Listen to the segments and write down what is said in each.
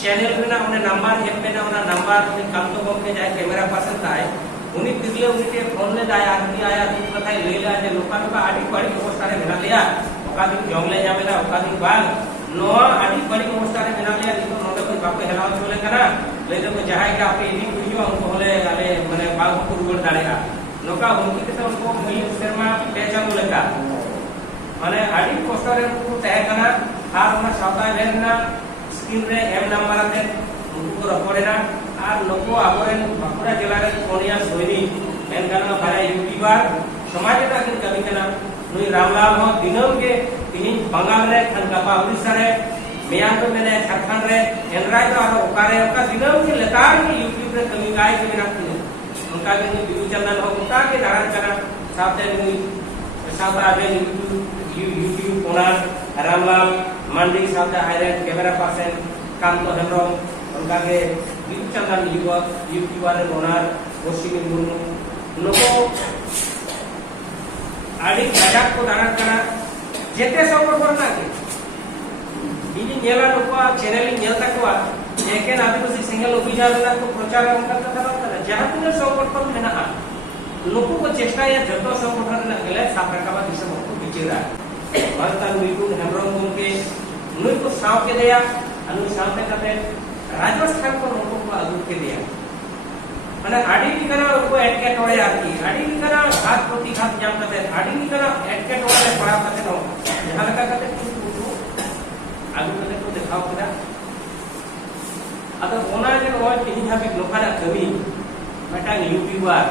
Channel में ना उन्हें नंबर हेल्प में ना उन्हें नंबर उन्हें कम तो कम के जाए कैमरा पसंद आए उन्हें पिछले उन्हें के फोन ले दाया आदमी आया दिन पता है ले ले आज लोकल का आड़ी पड़ी को बस्ता ने बना लिया उसका दिन जंगल जा में ना उसका दिन बाल नो आड़ी पड़ी को बस्ता ने बना लिया दिन नोटे कोई बाप के हलाव चले करा ले तो कोई जहाँ के आपके इन्हीं कुछ उनको बोले अरे मैंने बाग कुछ बोल डालेगा नोका उनकी कैसे उनको मिली उसके माँ पहचान बोले का मैंने आड़ी पोस्टर है उनको तय करना हाँ उन्हें सावधान रहना स्क्रीन रे एम नंबर आते उनको तो रखोड़े ना आर लोगों तो आगोरे बकुरा जिला रे कोनिया सोइनी एन कारण भाई यूट्यूबर समाज का किन कभी के ना नू रामलाल हो दिनों के इन्हीं बंगाल रे खंडकपा उड़ीसा रे मियां तो मैंने छक्कन रे एनराइ तो आरो उकारे उनका दिनों के लतार के यूट्यूब रे कमी गाय के बिना किन उनका किन बिरु चंदन हो उनका के धारण करा साथ में साथ आ गए यूट्यूब यूट्यूब रामलाल मांडी south हाईरेंज camera person Kant Hembram चंदन युवक यूट्यूबर ओनार बसिमी मुर्मू नको कजाक को, को दान जेते सबल चैनल जेकेन आदिवासी अभिजान अभियान प्रचार जहां तक सब चेष्टा जो संगठन सब रखा दिसम मरतन मिटुन हेम्रम गोमके नुई को साव के दिया अनुई साव के कते राजस्थान को नोको को अजूर के दिया मतलब आड़ी की तरह उनको एटके टोड़े आती आड़ी की तरह घात पोती घात जाम कते आड़ी की तरह एटके टोड़े पड़ा कते नो यहाँ का कते कुछ कुछ आलू कते को दिखाओ किधर अगर होना है तो वो किसी जहाँ भी नोका ना कमी मैटा यूपी बार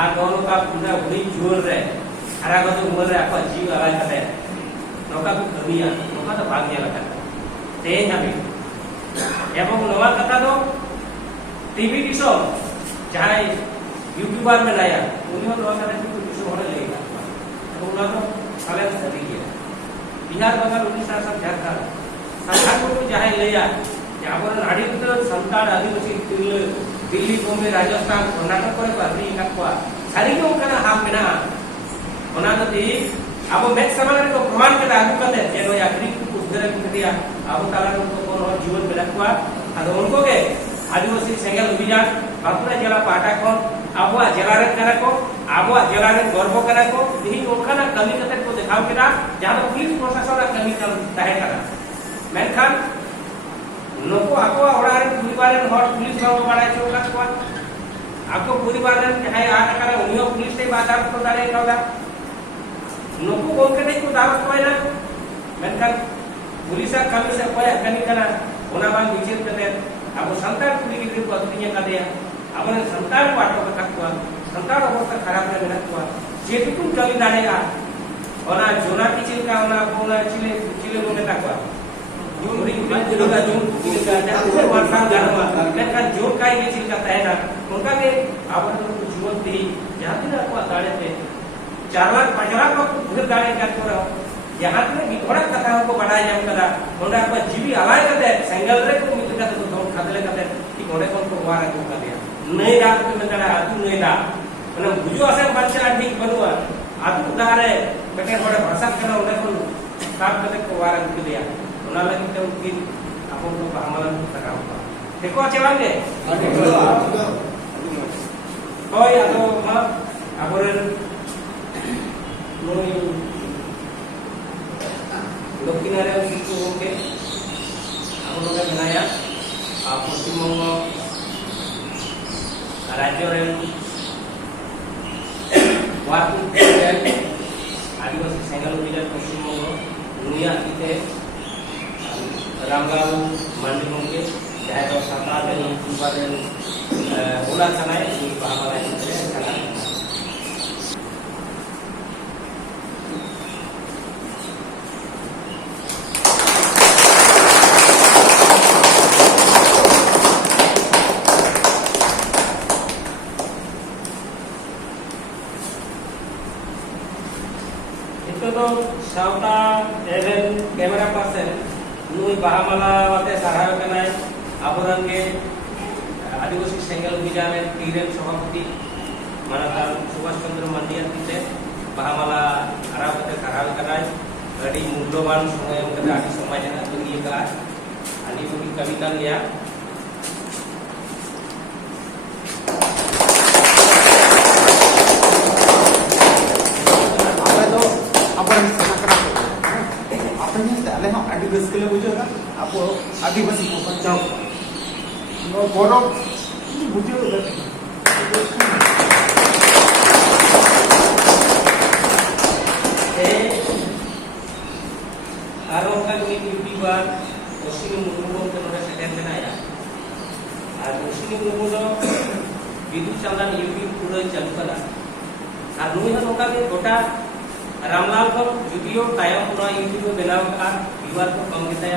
आ दोनों का पूरा बड़ी जोर रहे आरागो तो उम्र आपको जीव आगाज करते हैं नौका को कमी आ नौका तो भाग दिया लगता है तेज ना भी ये बोल नौका कथा तो टीवी किसो जहाँ यूट्यूबर में लाया उन्हीं को नौका कथा टीवी किसो होने लगेगा तो उन लोगों साले तो सही किया बिहार वगैरह उन्हीं साथ साथ जाता है संसार को तो जहाँ ले जा यहाँ पर राड़ी तो संता राड़ी मुझे दिल्ली बॉम्बे राजस्थान कर्नाटक पर पढ़ रही है क्या सारी क्यों करना हाफ बिना होना तो थी अब मैथ सामान को प्रमाण के आगे कर ले जेनो या ग्रीक को उस के दिया अब ताला को को और जीवन बिलक हुआ अब उनको के आदिवासी सेगल अभियान बापुरा जिला पाटा को अबवा जिला रे करे को अबवा जला रे गर्व करे को यही ओखाना कमी कते को, को दिखाओ के ना जहां तो पुलिस प्रशासन का कमी का तय करा मैं खान लोको आको ओडारे परिवार रे हर पुलिस बाबा बाडा चोला को आको परिवार रे है आ करे उनियो पुलिस से बात आ तो दारे करला नुकू गई दावत पुलिस कमी से कहना विचित अब सतान कुली गिर अमन सतान को आटो कटा सतान अवस्था खराब में चेक कमी दाया जोना की चलना चिले चिले बोलता जो कई चलना उनका जीवन तेज जहाँ तक दाड़े चार लाख पांच लाख लोग उधर गाड़ी क्या कर रहे हो यहाँ तो मैं इतना कथा हमको बढ़ाया जाम कर रहा बोल रहा है जीवी आवाज करते हैं सिंगल रेक को मित्र करते हैं तो खाद ले करते हैं कि बोले कौन को वार है तू कर दिया नहीं रहा तू मैं करा आतू नहीं रहा मतलब बुजुर्ग ऐसे बच्चे आदमी बनुआ आतू उधार है बेटे थोड़े भरसक करा उन्हें कौन काम करे को वार है तू दिया उन्हें लगे तो उनकी आपको तो बहामलन तकाम हुआ देखो अच्छे बांगे कोई आतू हाँ आपको रामगांव मंडलों के तहत और सरकार के ऊपर बोला था मैं कि बाबा तो सावता एवं कैमरा पर्सन नई बहामलाते सहायक नाई अपन आदिवासी सेंगल अभिजान तीरें सभापति माना सुभाष चंद्र मंडिया तीते बहामला हराव सहायक नाई मूल्यवान समय आदि समाज आनी कविता गया अपन अपन আদিবাসী পঞ্চায়েত গৌরব কিন্তু বুঝে আরো ইউটিউবার অশ্বিনী মুর্মুখ সেটাই আর অশ্বিনী মুর্মুর বিদ্যুৎ চান ইউটিউব চালু কাজ আর নই নাকি গোটা রামলাল যদিও তাই ইউটিউব বেলা বিবাদ কম গেতায়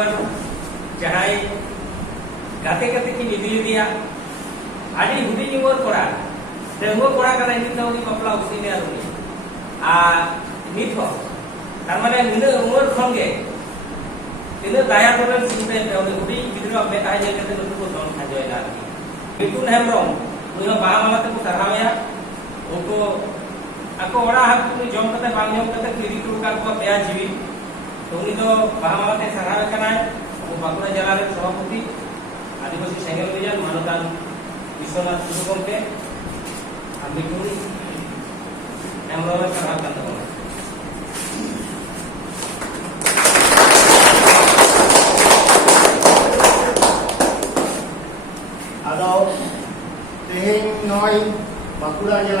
ऊपर चढ़ाए गाते गाते की निधि दिया आणि हुडी निवर कोडा तेंगो कोडा करायचे तो की कपला उसी में आलो आ निथो तर माने निंद उमर खंगे तिन दया करे सुनते ते हुडी बिद्र अपने काय जे करते तो को जण खा जाय ना बिकुन हेमरम मुनो बा वाला ते को सरहावया ओको आको ओडा हाथ तुम जम करते बांग जम करते क्रीडी टूर का को पया जीवी ᱡᱮᱞᱟ ᱨᱮᱱ ᱥᱚᱵᱷᱟᱯᱚᱛᱤ ᱟᱹᱫᱤᱵᱟᱹᱥᱤ ᱥᱮᱸᱜᱮᱞ ᱨᱮᱱ ᱢᱟᱱᱚᱛᱟᱱ ᱵᱤᱥᱥᱚᱱᱟᱛᱷ ᱢᱩᱨᱢᱩ ᱜᱚᱢᱠᱮ ᱟᱹᱵᱤᱱ ᱠᱩᱨᱤ ᱮᱢ ᱨᱚᱲ ᱥᱟᱨᱦᱟᱣ ᱠᱟᱱ ᱛᱟᱵᱚᱱᱟ ᱟᱫᱚ ᱛᱮᱦᱮᱧ ᱱᱚᱜᱼᱚᱭ ᱵᱟᱸᱠᱩᱲᱟ ᱡᱮᱞ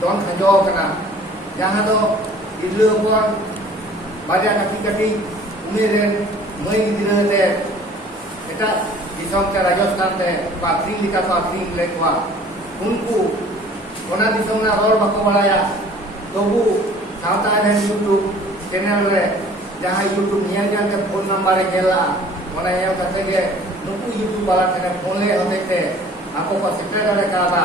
tuan kerja kena. Yang ada idle pun banyak kaki kaki umiran mai di dalam te. Kita di sana raja Rajasthan te, di lika Patri lekwa. Unku mana di sana orang bakal malaya. Tahu sahaja ada YouTube channel le. Jangan YouTube niat niat ke phone number yang gelap. Mana yang kat sini? Nuku YouTube balas ke phone le Aku pasti tidak kata.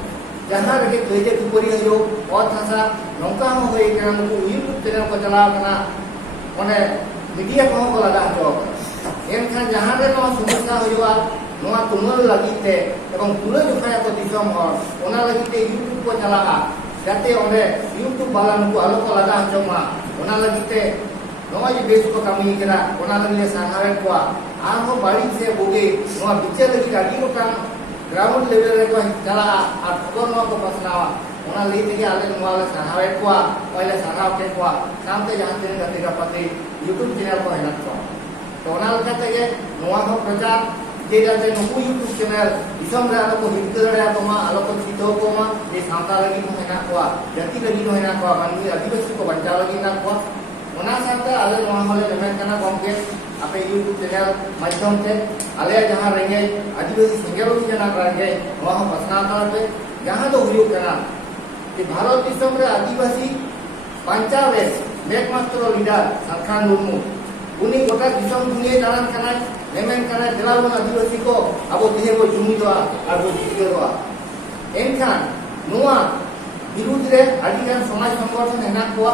ᱡᱟᱦᱟᱨᱜᱮ ᱠᱟᱹᱭᱡᱟᱹ ᱠᱩᱯᱟᱹᱨᱤ ᱦᱩᱭᱩᱜ ᱚᱛ ᱦᱟᱥᱟ ᱱᱚᱝᱠᱟ ᱦᱚᱸ ᱦᱩᱭ ᱠᱟᱱᱟ ᱱᱩᱠᱩ YouTube channel ᱠᱚ ᱪᱟᱞᱟᱣ ᱠᱟᱱᱟ ᱢᱟᱱᱮ ᱢᱤᱰᱤᱭᱟ ᱠᱚᱦᱚᱸ ᱠᱚ ᱞᱟᱜᱟ ᱦᱚᱪᱚ ᱟᱠᱟᱱᱟ ᱮᱱᱠᱷᱟᱱ ᱡᱟᱦᱟᱸᱨᱮ ᱱᱚᱣᱟ ᱥᱚᱢᱚᱥᱥᱟ ᱦᱩᱭᱩᱜᱼᱟ ᱱᱚᱣᱟ ᱛᱩᱢᱟᱹᱞ ᱞᱟᱹᱜᱤᱫ ᱛᱮ ᱮᱵᱚᱝ ᱛᱩᱞᱟᱹ ᱡᱚᱠᱷᱟᱭᱟ ᱠᱚ ᱫᱤᱥᱚᱢ ᱦᱚᱲ ᱚᱱᱟ ᱞᱟᱹᱜᱤᱫ ᱛᱮ ᱤᱭᱩᱴᱩᱵᱽ ᱠᱚ ᱪᱟᱞᱟᱜᱼᱟ ᱡᱟᱛᱮ ᱚᱸᱰᱮ ᱤᱭᱩᱴᱩᱵᱽ ᱵᱟᱞᱟ ᱱᱩᱠᱩ ᱟᱞᱚ ᱠᱚ ᱞᱟᱜᱟ ᱦᱚᱪᱚ ᱢᱟ ᱚᱱᱟ ᱞᱟᱹᱜᱤᱫ ᱛᱮ ᱱᱚᱣᱟ ᱜᱮ ᱵᱮᱥ ᱠᱚ ᱠᱟᱹᱢᱤ ᱠᱟᱱᱟ ᱚᱱᱟ ᱞᱟᱹᱜᱤᱫ ᱞᱮ ᱥᱟᱨᱦᱟᱣᱮᱫ ᱠᱚᱣᱟ ᱟᱨᱦᱚᱸ ᱵᱟᱹᱲᱤᱡ ᱥᱮ ᱵᱩᱜᱤ ᱱᱚᱣᱟ ᱵᱤᱪᱟᱹᱨ ᱞᱟᱹᱜᱤᱫ ᱟᱹᱰᱤ ᱜᱚᱴᱟᱝ ground level ᱨᱮ ᱠᱚᱭ ᱪᱟᱞᱟ ᱟᱨ ᱠᱚᱱ ᱱᱚᱣᱟ ᱠᱚ ᱯᱟᱥᱱᱟᱣᱟ ᱚᱱᱟ ᱞᱤᱜ ᱛᱮᱜᱮ ᱟᱞᱮ ᱱᱚᱣᱟ ᱞᱮ ᱥᱟᱦᱟᱣᱮᱫ ᱠᱚᱣᱟ ᱯᱚᱭᱞᱟ ᱥᱟᱦᱟᱣ ᱠᱮ ᱠᱚᱣᱟ ᱥᱟᱢᱛᱮ ᱡᱟᱦᱟᱸ ᱛᱤᱱ ᱜᱟᱛᱮ ᱜᱟᱯᱟᱛᱮ YouTube ᱪᱮᱱᱮᱞ ᱠᱚ ᱦᱮᱱᱟᱜ ᱠᱚᱣᱟ ᱛᱚ ᱚᱱᱟ ᱞᱮᱠᱟ ᱛᱮᱜᱮ ᱱᱚᱣᱟ ᱫᱚ ᱯᱨᱚᱪᱟᱨ ᱡᱮ ᱡᱟᱛᱮ ᱱᱩᱠᱩ YouTube ᱪᱮᱱᱮᱞ ᱫᱤᱥᱚᱢ ᱨᱮ ᱟᱞᱚ ᱠᱚ ᱦᱤᱡᱩᱜ ᱫᱟᱲᱮᱭᱟᱜ ᱢᱟ ᱟᱞᱚ ᱠᱚ ᱪᱤᱛᱟᱹᱣ ᱠᱚ ᱢᱟ ᱡᱮ ᱥᱟᱱᱛᱟᱲ ᱞᱟᱹᱜᱤᱫ ᱠᱚ ᱦᱮᱱᱟᱜ ᱠᱚᱣᱟ ᱡᱟᱹᱛᱤ ᱞᱟᱹᱜᱤᱫ ᱦᱮᱱᱟᱜ ᱠᱚᱣᱟ ᱵᱟᱝ ᱟᱹᱫᱤᱵᱟᱹᱥᱤ ᱠᱚ ᱵᱟᱧᱪᱟᱣ ᱞᱟᱹᱜᱤᱫ ᱦᱮᱱᱟᱜ ᱠᱚᱣᱟ গমেউট চেনেল মাধ্যমতে আগেজ আদিনা পাচনা হোৱা নে ভাৰতৰ আদিবাচি বেগমাত লিডাৰ মূমু গছ দিয়ে দানে আদিবাচী আুমিতা আৰু জিকানুদৰে সমাজ সংগঠন হোৱা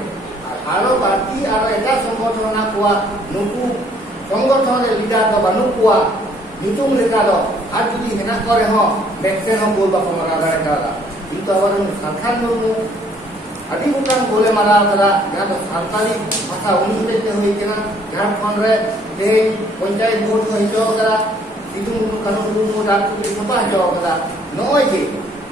আরো বাকি আর এটা সংগঠন কোয়া নুকু সংগঠনের লিডার দ বা নুকুয়া নিতুম লেখা দো আর যদি হেনা করে হ ব্যক্তি হম বল বা কমার আধার কারা কিন্তু আবার সরকার নুকু আদি বুকান বলে মারা আলা যা তো সরকারি ভাষা উন্নতিতে হই কিনা গ্রাম ফন্ডরে তে পঞ্চায়েত ভোট হইতো করা নিতুম কানুন নুকু ডাক্তার সভা যাও করা নয় কি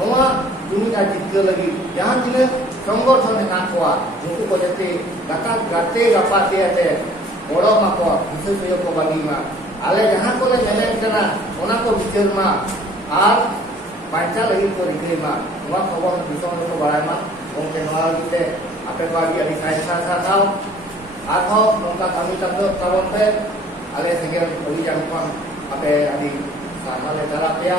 ନୂଆ ଭୂମିକା ଜିତିଲ ଲାଗି ଯାହା ଥିଲେ ସଂଗଠନ ନାଖୁଆ ଯୋଉ ଯେତେ ଗାତା ଗାତେ ଗାପା ତିଆତେ ବଡ଼ ମାପ ବିଶେଷ ବାଗିମା ଆଲେ ଯାହା କଲେ ଜେନେକା ଅନାକ ବିଚର ମା ଆର ପାଞ୍ଚା ଲାଗି ରିକ୍ରିମା ନୂଆ ଖବର ବିଷମ ଲୋକ ବାଡ଼ାଇମା ଗମକେ ନୂଆ ଲାଗିତେ ଆପେ ବାଗି ଆଦି ସାହିତ୍ୟ ସାଥାଉ ଆଠ ନୌକା କାମି ତାବନ୍ତେ ଆଲେ ସେଗେ ଅଭିଯାନ ଆପେ ଆଦି ସାମାନ୍ୟ ଦ୍ୱାରା ପିଆ